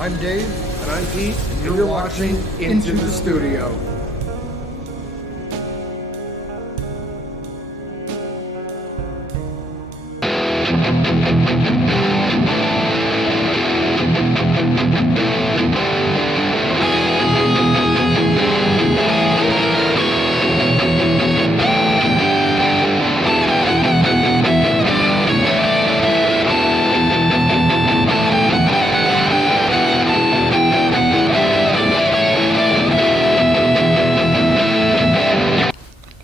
I'm Dave. And I'm Pete, and You're watching Into the Studio.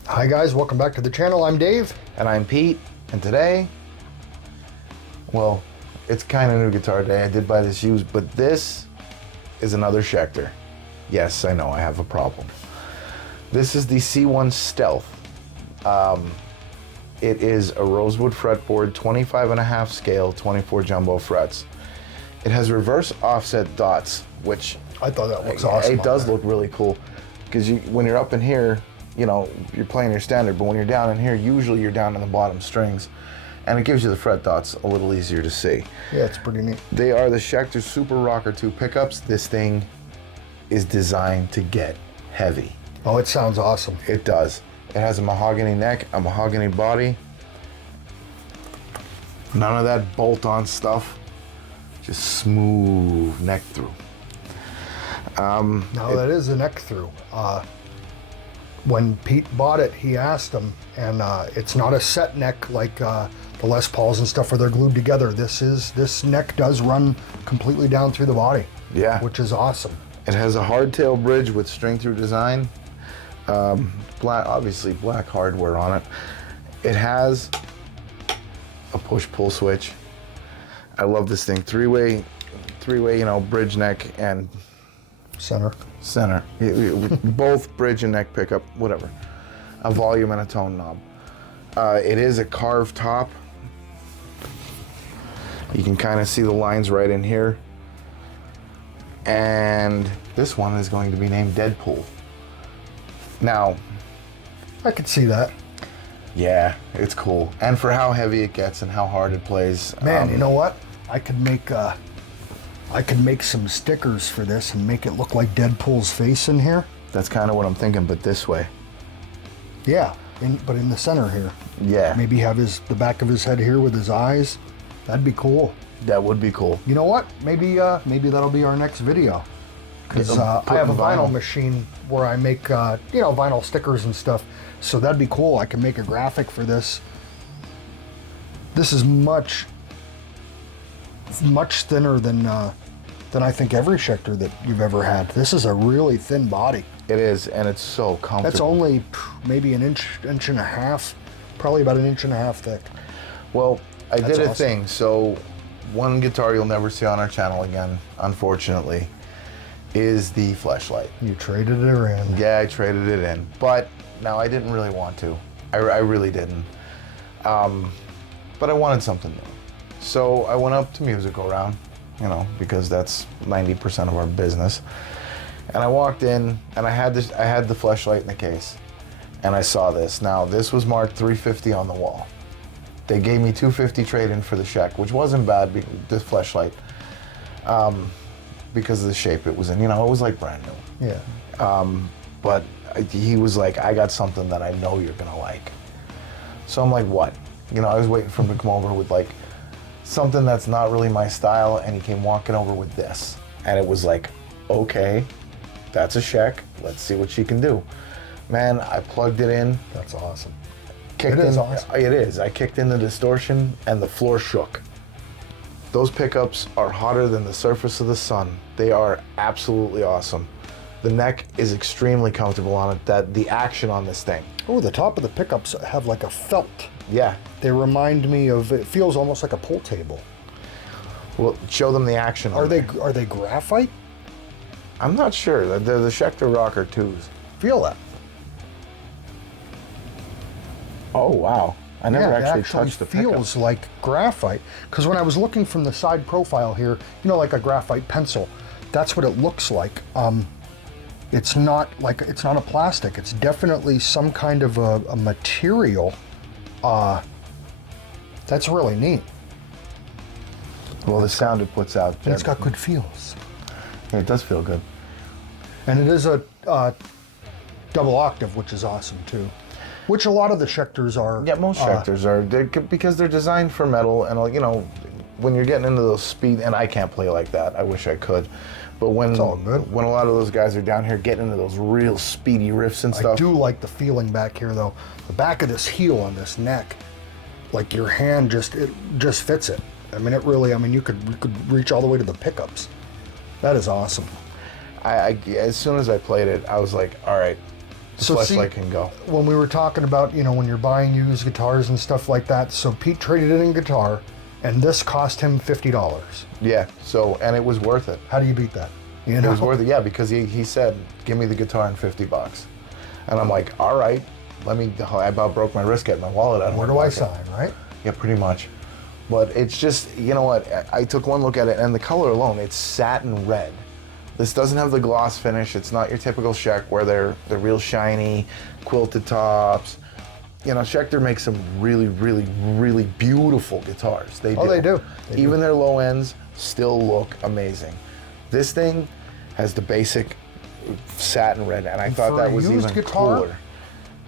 Hi guys, welcome back to the channel. I'm Dave. And I'm Pete, and today, well, it's kind of new guitar day. I did buy this used, but this is another Schecter. Yes, I know, I have a problem. This is the C1 Stealth. It is a rosewood fretboard, 25.5 scale, 24 jumbo frets. It has reverse offset dots, which I thought that looks awesome. It does look really cool, because when you're up in here, you know, you're playing your standard, but when you're down in here, usually you're down in the bottom strings, and it gives you the fret dots a little easier to see. Yeah, it's pretty neat. They are the Schecter Super Rocker 2 pickups. This thing is designed to get heavy. Oh, it sounds awesome. It does. It has a mahogany neck, a mahogany body. None of that bolt-on stuff. Just smooth neck through. That is a neck through. When Pete bought it, he asked him, and it's not a set neck like the Les Pauls and stuff where they're glued together. This neck does run completely down through the body. Yeah. Which is awesome. It has a hardtail bridge with string-through design. Obviously black hardware on it. It has a push-pull switch. I love this thing. Three-way, you know, bridge neck and Center. Both bridge and neck pickup, whatever. A volume and a tone knob. It is a carved top. You can kind of see the lines right in here. And this one is going to be named Deadpool. Now, I could see that. yeah, it's cool. And for how heavy it gets and how hard it plays. Man, you know what? I could make some stickers for this and make it look like Deadpool's face in here. That's kind of what I'm thinking, but this way. Yeah, but in the center here. Yeah. Maybe have the back of his head here with his eyes. That'd be cool. That would be cool. You know what? Maybe that'll be our next video. Because I have a vinyl machine where I make vinyl stickers and stuff. So that'd be cool. I can make a graphic for this. This is much thinner than I think every Schecter that you've ever had. This is a really thin body. It is, and it's so comfortable. That's only maybe an inch and a half, probably about an inch and a half thick. Well, I That's did a awesome. thing. So one guitar you'll never see on our channel again, unfortunately, is the fleshlight. You traded it in. Yeah, I traded it in, but now I didn't really want to. I really didn't. But I wanted something new. So I went up to Musical Round, you know, because that's 90% of our business. And I walked in, and I had the fleshlight in the case, and I saw this. Now this was marked 350 on the wall. They gave me 250 trade-in for the Schec, which wasn't bad. This fleshlight, because of the shape it was in. You know, it was like brand new. Yeah. But he was like, I got something that I know you're gonna like. So I'm like, what? You know, I was waiting for him to come over with like something that's not really my style, and he came walking over with this. And it was like, okay, that's a Schec. Let's see what she can do. Man, I plugged it in. That's awesome. Kicked It is in, awesome. It is. I kicked in the distortion, and the floor shook. Those pickups are hotter than the surface of the sun. They are absolutely awesome. The neck is extremely comfortable on it. The action on this thing. Oh, the top of the pickups have like a felt. Yeah. They remind me of, it feels almost like a pool table. Well, show them the action. Are they graphite? I'm not sure. They're the Schecter Rocker 2s. Feel that. Oh, wow. I never Yeah, actually it touched the pickup. feels like graphite. Because when I was looking from the side profile here, you know, like a graphite pencil, that's what it looks like. It's not a plastic. It's definitely some kind of a material. That's really neat. Well, the sound it puts out. And it's got good feels. It does feel good. And it is a double octave, which is awesome too. Which a lot of the Schecters are. Yeah, most Schecters are because they're designed for metal, and you know, when you're getting into those speed, and I can't play like that. I wish I could, but when It's all good. when a lot of those guys are down here getting into those real speedy riffs and stuff. I do like the feeling back here though. The back of this heel on this neck, like your hand just fits it. I mean, it really. I mean, you could reach all the way to the pickups. That is awesome. I as soon as I played it, I was like, all right, the fleshlight can go. When we were talking about, you know, when you're buying used guitars and stuff like that, so Pete traded in a guitar, and this cost him $50. Yeah. So, and it was worth it. How do you beat that? You It know? was worth it. Yeah, because he said, give me the guitar and $50, and I'm like, all right. I about broke my wrist getting my wallet out of Where my do I pocket. sign, right? Yeah, pretty much. But it's just, you know what? I took one look at it, and the color alone, it's satin red. This doesn't have the gloss finish. It's not your typical Schec where they're real shiny, quilted tops. You know, Schecter makes some really, really, really beautiful guitars. They do. Oh, they do. Even their low ends still look amazing. This thing has the basic satin red, and I thought for that a was used even guitar, cooler.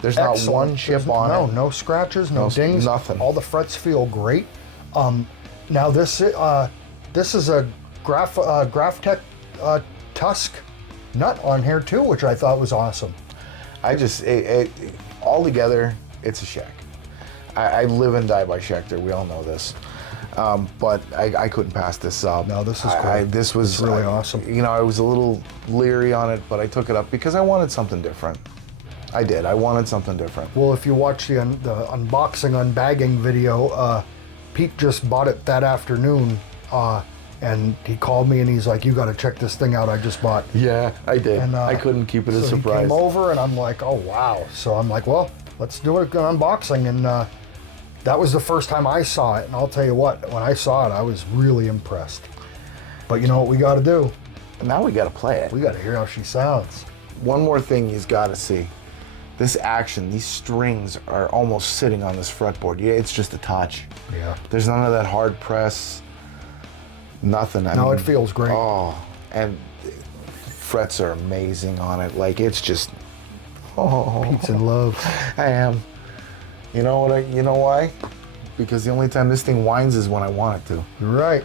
There's not Excellent. one chip on it. No scratches, no No, dings. nothing. All the frets feel great. Now this is a Graphtec Tusk nut on here too, which I thought was awesome. I just, all together, it's a Schec. I live and die by Schecter. We all know this. But I couldn't pass this up. No, this is cool. This was It's really awesome. You know, I was a little leery on it, but I took it up because I wanted something different. I did. I wanted something different. Well, if you watch the unboxing, unbagging video, Pete just bought it that afternoon, and he called me and he's like, "You got to check this thing out I just bought." Yeah, I did. And, I couldn't keep it a so surprise. he came over and I'm like, "Oh wow!" So I'm like, "Well, let's do an unboxing." And that was the first time I saw it, and I'll tell you what, when I saw it, I was really impressed. But you know what we got to do? Now we got to play it. We got to hear how she sounds. One more thing you've got to see. This action, these strings are almost sitting on this fretboard. Yeah, it's just a touch. Yeah. There's none of that hard press, nothing. I No, mean, it feels great. Oh, and frets are amazing on it. Like, it's just, oh. Pete's in love. I am. You know what? You know why? Because the only time this thing whines is when I want it to. You're right.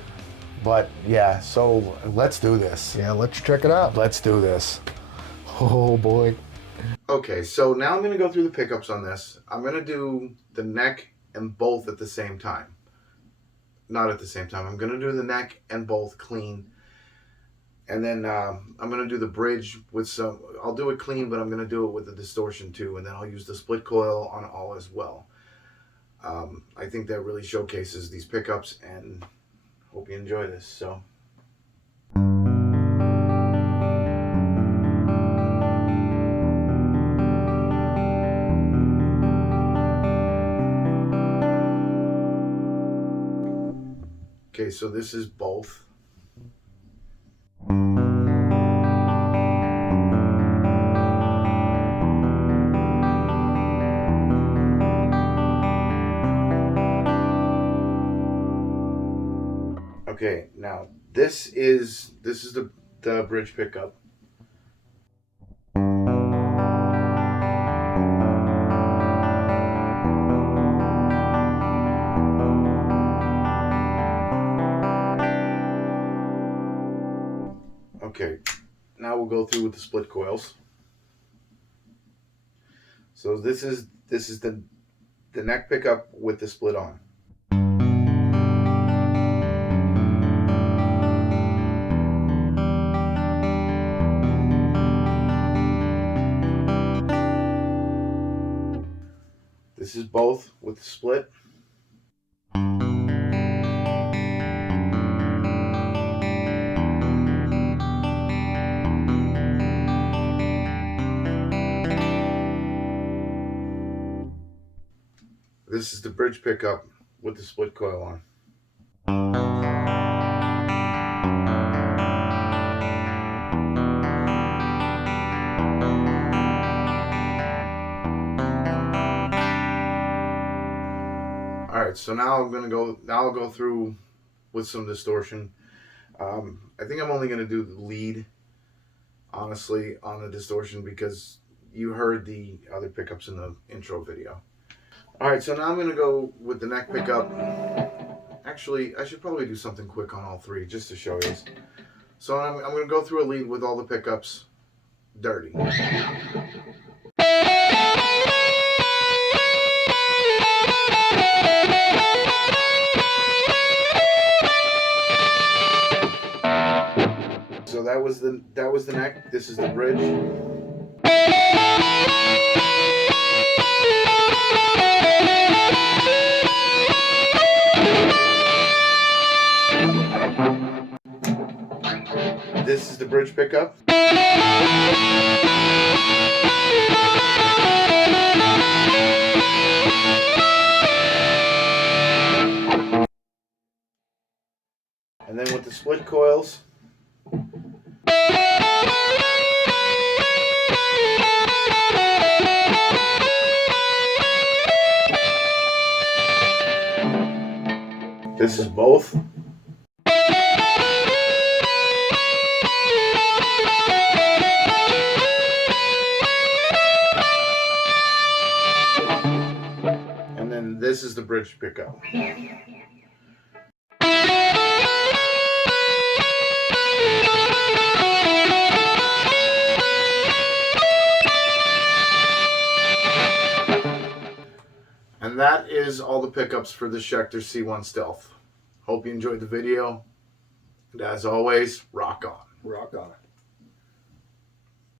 But yeah, so let's do this. Yeah, let's check it out. Let's do this. Oh boy. Okay, so now I'm going to go through the pickups on this. I'm going to do the neck and both at the same time. Not at the same time. I'm going to do the neck and both clean. And then I'm going to do the bridge with some... I'll do it clean, but I'm going to do it with the distortion too. And then I'll use the split coil on all as well. I think that really showcases these pickups, and hope you enjoy this. So... Okay, so this is both. Okay, now this is the bridge pickup. Okay, now we'll go through with the split coils. So this is the neck pickup with the split on. This is both with the split. This is the bridge pickup with the split coil on. All right, so now I'll go through with some distortion. I think I'm only going to do the lead, honestly, on the distortion because you heard the other pickups in the intro video. All right, so now I'm going to go with the neck pickup. Actually, I should probably do something quick on all three just to show you. So I'm going to go through a lead with all the pickups dirty. So that was the neck. This is the bridge. This is the bridge pickup. And then with the split coils, this is both. And then this is the bridge pickup. And that is all the pickups for the Schecter C1 Stealth. Hope you enjoyed the video. And as always, rock on. Rock on.